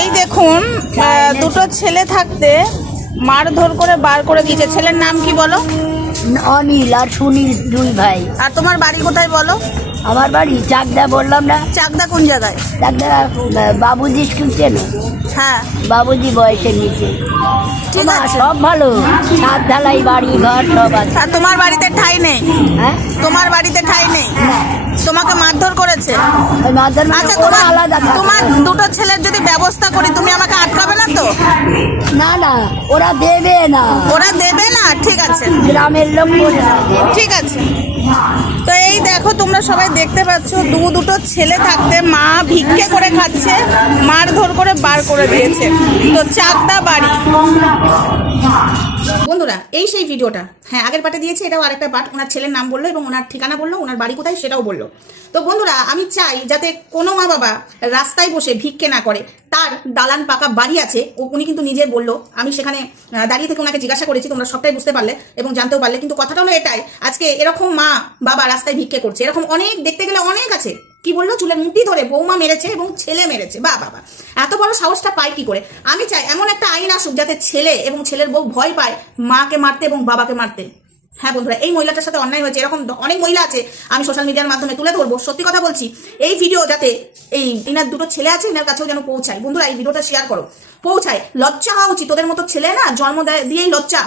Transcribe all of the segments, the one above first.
এই দেখুন দুটো ছেলে থাকতে মারধর করে বার করে দিয়েছে। ছেলের নাম কি বলো? অনিল আর সুনীল, দুই ভাই। আর তোমার বাড়ি কোথায় বলো? আমার বাড়ি চাকদা, বললাম না? চাকদা কোন জায়গায়? চাকদা বাবুজি স্কুল চেনো? হ্যাঁ, বাবুজি বয়সের নিচে। ঠিক আছে। সব ভালো, ছাদ ঢালাই, বাড়ি ঘর সব আছে। আর তোমার বাড়িতে ঠাঁই নেই? হ্যাঁ, তোমার বাড়িতে ঠাঁই নেই? তোমাকে মারধর করেছে? ওই মাদার আচ্ছা, ওরা আলাদা থাকে। তোমার দুটো ছেলের যদি ব্যবস্থা করি তুমি আমাকে আটকাবে না তো? না না, ওরা দেবে না, ওরা দেবে না? ঠিক আছে, গ্রামের লোক বলে না। ঠিক আছে। তো এই দেখো, তোমরা সবাই দেখতে পাচ্ছ দুটো ছেলে থাকতে মা ভিক্ষে করে খাচ্ছে, মারধর করে বার করে দিয়েছে। তো চাকদা বাড়ি। বন্ধুরা, এই সেই ভিডিওটা, হ্যাঁ আগের পার্টে দিয়েছে, এটাও আরেকটা পার্ট। ওনার ছেলের নাম বললো এবং ওনার ঠিকানা বললো, ওনার বাড়ি কোথায় সেটাও বললো। তো বন্ধুরা, আমি চাই যাতে কোনো মা বাবা রাস্তায় বসে ভিক্ষে না করে। তার দালান পাকা বাড়ি আছে, উনি কিন্তু নিজে বললো। আমি সেখানে দাঁড়িয়ে থেকে ওনাকে জিজ্ঞাসা করেছি, তোমরা সবটাই বুঝতে পারলে এবং জানতেও পারলে। কিন্তু কথাটা হলো এটাই, আজকে এরকম মা বাবা রাস্তায় ভিক্ষে করছে, এরকম অনেক দেখতে গেলে অনেক আছে। কি বললো? চুলের মুঠি ধরে বৌমা মেরেছে এবং ছেলে মেরেছে। বা বাবা, এত বড় সাহসটা পায় কি করে? আমি চাই এমন একটা আইন আসুক যাতে ছেলে এবং ছেলের বউ ভয় পায় মাকে মারতে এবং বাবাকে মারতে। হ্যাঁ বন্ধুরা, এই মহিলাটার সাথে অন্যায় হয়েছে, এরকম অনেক মহিলা আছে, আমি সোশ্যাল মিডিয়ার মাধ্যমে তুলে ধরবো। সত্যি কথা বলছি, এই ভিডিও যাতে ইনার দুটো ছেলে আছে, ইনার কাছেও যেন পৌঁছায়। বন্ধুরা, এই ভিডিওটা শেয়ার করো, পৌঁছায়। লজ্জা হওয়া উচিত। তোদের মতো ছেলে না জন্ম দিয়েই লজ্জা।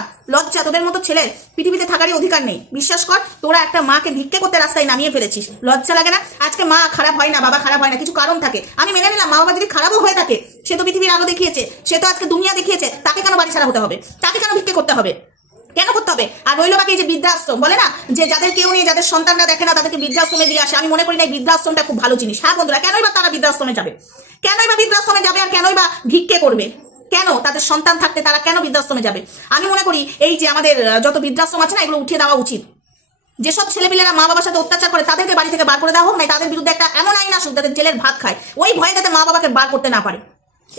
তোদের মতো ছেলে পৃথিবীতে থাকারই অধিকার নেই। বিশ্বাস কর, তোরা একটা মাকে ভিক্ষে করতে রাস্তায় নামিয়ে ফেলেছিস। লজ্জা লাগে না? আজকে মা খারাপ হয় না, বাবা খারাপ হয় না, কিছু কারণ থাকে। আমি মেনে নিলাম, মা বাবা যদি খারাপও হয়ে থাকে, সে তো পৃথিবীর আলো দেখিয়েছে, সে তো আজকে দুনিয়া দেখিয়েছে। তাকে কেন বাড়ি ছাড়া হতে হবে? তাকে কেন ভিক্ষে করতে হবে? কেন করতে হবে? আর রইল বাকি যে বৃদ্ধাশ্রম বলে না, যে যাদের কেউ নেই, যাদের সন্তানরা দেখে না, তাদেরকে বৃদ্ধাশ্রমে দিয়ে আসে। আমি মনে করি না এই বৃদ্ধাশ্রমটা খুব ভালো জিনিস। হ্যাঁ বন্ধুরা, কেনই বা তারা বৃদ্ধাশ্রমে যাবে? কেনই বা বৃদ্ধাশ্রমে যাবে? আর কেনই বা ভিক্ষে করবে? কেন? তাদের সন্তান থাকতে তারা কেন বৃদ্ধাশ্রমে যাবে? আমি মনে করি এই যে আমাদের যত বৃদ্ধাশ্রম আছে না, এগুলো উঠিয়ে দেওয়া উচিত। যেসব ছেলেপিলেরা মা বাবার সাথে অত্যাচার করে তাদেরকে বাড়ি থেকে বার করে দেওয়া হোক, না তাদের বিরুদ্ধে একটা এমন আইন আসুক যাদের জেলের ভাত খায়, ওই ভয়ে যাতে মা বাবাকে বার করতে না পারে।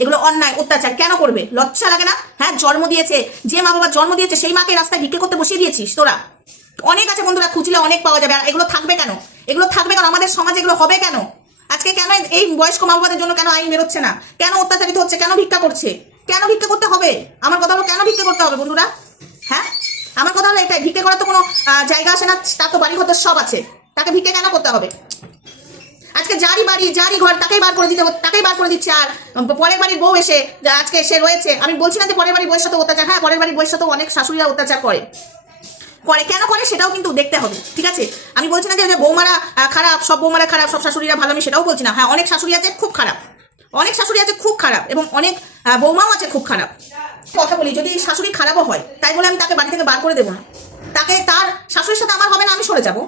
এগুলো অন্যায়, অত্যাচার কেন করবে? লজ্জা লাগে না? হ্যাঁ, জন্ম দিয়েছে, যে মা বাবা জন্ম দিয়েছে সেই মাকে রাস্তায় ভিক্ষে করতে বসিয়ে দিয়েছিস তোরা। অনেক আছে বন্ধুরা, খুঁজলে অনেক পাওয়া যাবে। আর এগুলো থাকবে কেন? এগুলো থাকবে কেন? আমাদের সমাজে এগুলো হবে কেন? আজকে কেন এই বয়স্ক মা বাবাদের জন্য কেন আইন বেরোচ্ছে না? কেন অত্যাচারিত হচ্ছে? কেন ভিক্ষা করছে? কেন ভিক্ষা করতে হবে? আমার কথা হলো, কেন ভিক্ষা করতে হবে বন্ধুরা? হ্যাঁ, আমার কথা হলো এটাই, ভিক্ষে করার তো কোনো জায়গা আসে না। তার তো বাড়ি ঘর সব আছে, তাকে ভিক্ষে কেন করতে হবে? আজকে যারই বাড়ি যারই ঘর তাকেই বার করে দিতে, তাকেই বার করে দিচ্ছে। আর পরের বাড়ির বউ এসে আজকে সে রয়েছে, আমি বলছি না যে পরের বাড়ির বউয়ের সাথে অত্যাচার, হ্যাঁ পরের বাড়ির বউয়ের সাথেও অনেক শাশুড়িরা অত্যাচার করে। কেন করে সেটাও কিন্তু দেখতে হবে, ঠিক আছে? আমি বলছি না যে বৌমারা খারাপ, সব বৌমারা খারাপ, সব শাশুড়িরা ভালো, আমি সেটাও বলছি না। হ্যাঁ, অনেক শাশুড়ি আছে খুব খারাপ, অনেক শাশুড়ি আছে খুব খারাপ, এবং অনেক বৌমাও আছে খুব খারাপ। কথা বলি, যদি শাশুড়ি খারাপও হয়, তাই বলে আমি তাকে বাড়ি থেকে বার করে দেবো না। তাকে, তার শাশুড়ির সাথে আমার হবে না, আমি সরে যাবো।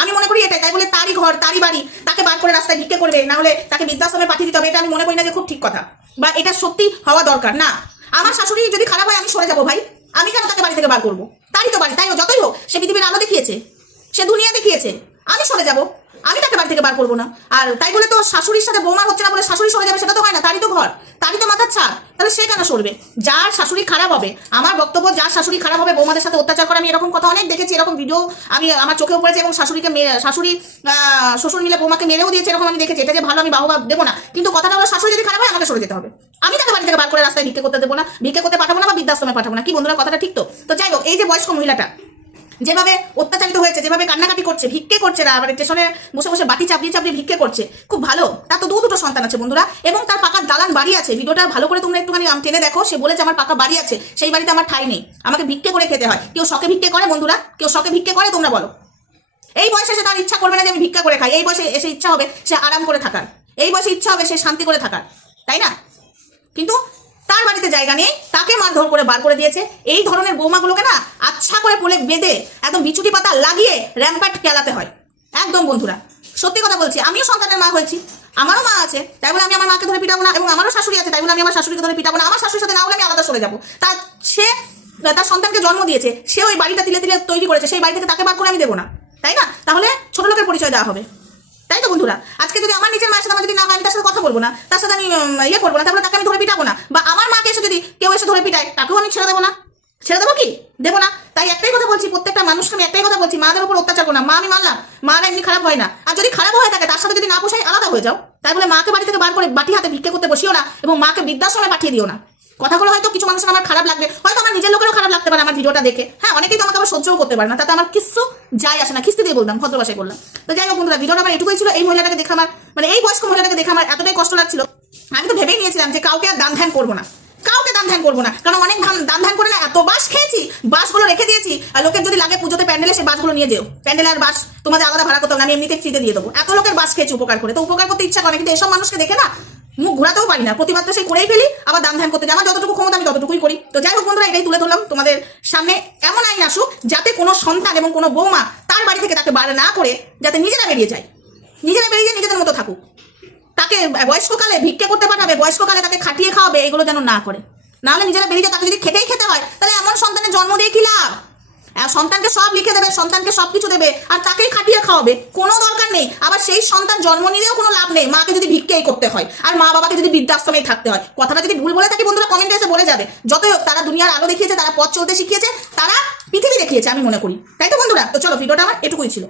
আমি মনে করি এটাই। তাই বলে তারই ঘর তারই বাড়ি, তাকে বার করে রাস্তায় ভিক্ষে করবে, না হলে তাকে বৃদ্ধাশ্রমে পাঠিয়ে দিতে হবে, এটা আমি মনে করি না যে খুব ঠিক কথা, বা এটা সত্যি হওয়া দরকার না। আমার শাশুড়ি যদি খারাপ হয়, আমি সরে যাবো ভাই। আমি কেন তাকে বাড়ি থেকে বার করবো? তারই তো বাড়ি, তাই যতই হোক সে পৃথিবীর আলো দেখিয়েছে, সে দুনিয়া দেখিয়েছে। আমি সরে যাবো, আমি তাকে বাড়ি থেকে বার করবো না। আর তাই বলে তো শাশুড়ির সাথে বৌমার হচ্ছে না বলে শাশুড়ি সরে যাবে, সেটা তো হয় না। তারই তো ঘর, তারই তো মাথার ছাদ, তাহলে সে কেন সরবে? যার শাশুড়ি খারাপ হবে, আমার বক্তব্য, যার শাশুড়ি খারাপ হবে, বৌমাদের সাথে অত্যাচার করে, আমি এরকম কথা অনেক দেখেছি, এরকম ভিডিও আমি আমার চোখেও পড়েছে, এবং শাশুড়ি শ্বশুর মিলে বৌমাকে মেরেও দিয়েছে, এরকম আমি দেখেছি। এটা যে ভালো আমি বাহবা দেবো না, কিন্তু কথাটা হলো শাশুড়ি যদি খারাপ হয়, আমাকে সরে যেতে হবে। আমি তাকে বাড়ি থেকে বার করে রাস্তায় ভিক্ষে করতে দেবো না, ভিক্ষে করতে পাঠাবো না, বা বৃদ্ধাশ্রমে পাঠাবো না। কি বন্ধুরা, কথাটা ঠিক তো? তো যাই হোক, এই যে বয়স্ক মহিলাটা যেভাবে অত্যাচারিত হয়েছে, যেভাবে কান্নাকাটি করছে, ভিক্ষে করছে না, আবার স্টেশনে বসে বসে বাটি চাপড়িয়ে চাপড়িয়ে ভিক্ষে করছে, খুব ভালো। তার তো দুটো সন্তান আছে বন্ধুরা, এবং তার পাকা দালান বাড়ি আছে। ভিডিওটা ভালো করে তোমরা একটুখানি টেনে দেখো। সে বলেছে আমার পাকা বাড়ি আছে, সেই বাড়িতে আমার ঠাঁই নেই, আমাকে ভিক্ষে করে খেতে হয়। কেউ শখে ভিক্ষে করে বন্ধুরা? কেউ শখে ভিক্ষে করে? তোমরা বলো। এই বয়সে সে তার ইচ্ছা করবে না যে আমি ভিক্ষা করে খাই। এই বয়সে এসে ইচ্ছা হবে সে আরাম করে থাকার, এই বয়সে ইচ্ছা হবে সে শান্তি করে থাকার, তাই না? কিন্তু তার বাড়িতে জায়গা নেই, তাকে মারধর করে বার করে দিয়েছে। এই ধরনের বৌমাগুলোকে না আচ্ছা করে পোলে বেঁধে একদম বিচুটি পাতা লাগিয়ে র্যাম্পার্ট খেলাতে হয় একদম। বন্ধুরা, সত্যি কথা বলছি, আমিও সন্তানের মা হয়েছি, আমারও মা আছে, তাই বলে আমি আমার মাকে ধরে পিটাবো না, এবং আমারও শাশুড়ি আছে, তাই বলে আমি আমার শাশুড়িকে ধরে পিটাবো না। আমার শাশুড়ির সাথে না হলে আমি আলাদা সরে যাবো। সে তার সন্তানকে জন্ম দিয়েছে, সে ওই বাড়িটা তিলে তিলে তৈরি করেছে, সেই বাড়ি থেকে তাকে বার করে আমি দেবো না, তাই না? তাহলে ছোট লোকের পরিচয় দেওয়া হবে, তাই তো বন্ধুরা? আজকে যদি আমার নিজের মায়ের সাথে আমার যদি না হয়, আমি তার সাথে কথা বলবো না, তার সাথে আমি ইয়ে করবো না, তাহলে তাকে আমি ধরে পিটাবো না। বা আমার মাকে এসে যদি কেউ এসে ধরে পিটায়, তাকেও আমি ছেড়ে দেবো না। ছেড়ে দেবো কি? দেবো না। তাই একটাই কথা বলছি, প্রত্যেকটা মানুষকে আমি একটাই কথা বলছি, মাদের উপর অত্যাচার করো না। মা আমি মানলাম, মারা এমনি খারাপ হয় না, আর যদি খারাপ হয়ে থাকে তার সাথে যদি না পোষায়, আলাদা হয়ে যাও। তাই বলে মাকে বাড়ি থেকে বার করে বাটি হাতে ভিক্ষে করতে বসিও না এবং মাকে বৃদ্ধাশ্রমে পাঠিয়ে দিও না। কথাগুলো হয়তো কিছু মানুষের আমার খারাপ লাগবে, হয়তো আমার নিজের লোকেরও খারাপ লাগতে পারে আমার ভিডিওটা দেখে। হ্যাঁ, অনেকেই তো আমাকে আবার সহ্যও করতে পারে না, তাতে আমার কিছু যায় আসে না, খিস্তি দিয়ে বললাম, ভদ্র ভাষায় বললাম। তো যাই হোক বন্ধুরা, ভিডিওটা আমার এটুকুই ছিল। এই মহিলাটাকে দেখে আমার মানে এই বয়স্ক মহিলাটাকে দেখে আমার এতটাই কষ্ট লাগছিল, আমি তো ভেবেই নিয়েছিলাম যে কাউকে আর দান ধ্যান করবো না, কাউকে দান ধ্যান করবো না। কারণ অনেক দান ধ্যান করে না এত বাস খেয়েছি, বাসগুলো রেখে দিয়েছি। আর লোকের যদি লাগে পুজোতে প্যান্ডেলে, সেই বাসগুলো নিয়ে যেও, প্যান্ডেল আর বাস তোমাদের আলাদা ভাড়া করতে হবে না, আমি এমনিতে ফ্রিতে দিয়ে দেবো। এত লোকের বাস খেয়েছি উপকার করে, তো উপকার করতে ইচ্ছা করে, কিন্তু এসব মানুষকে দেখে না মুখ ঘোরাতেও পারি না, প্রতিবাদ তো সেই করেই ফেলি, আবার দান ধ্যান করতে যাই। আমার যতটুকু ক্ষমতা আমি ততটুকুই করি। তো যাই হোক বন্ধুরা, এটাই তুলে ধরলাম তোমাদের সামনে। এমন আইন আসুক যাতে কোনো সন্তান এবং কোনো বৌমা তার বাড়ি থেকে তাকে বার না করে, যাতে নিজেরা বেরিয়ে যায়, নিজেরা বেরিয়ে যায়, নিজেদের মতো থাকুক। তাকে বয়স্ককালে ভিক্ষে করতে পাঠাবে, বয়স্ককালে তাকে খাটিয়ে খাওয়াবে, এগুলো যেন না করে। না হলে নিজেরা বেরিয়ে যায়, তাকে যদি খেতেই খেতে হয়, তাহলে এমন সন্তানের জন্ম দিয়ে কি লাভ? সন্তানকে সব লিখে দেবে, সন্তানকে সব কিছু দেবে, আর তাকেই খাটিয়ে খাওয়াবে, কোনো দরকার নেই। আবার সেই সন্তান জন্ম নিলেও কোনো লাভ নেই, মাকে যদি ভিক্ষেই করতে হয় আর মা বাবাকে যদি বৃদ্ধাশ্রমেই থাকতে হয়। কথাটা যদি ভুল বলে থাকি বন্ধুরা কমেন্টে এসে বলে যাবে। যতই হোক, তারা দুনিয়ার আলো দেখিয়েছে, তারা পথ চলতে শিখিয়েছে, তারা পৃথিবী দেখিয়েছে, আমি মনে করি। তাই তো বন্ধুরা, তো চলো, ভিডিওটা আমার এটুকুই ছিল।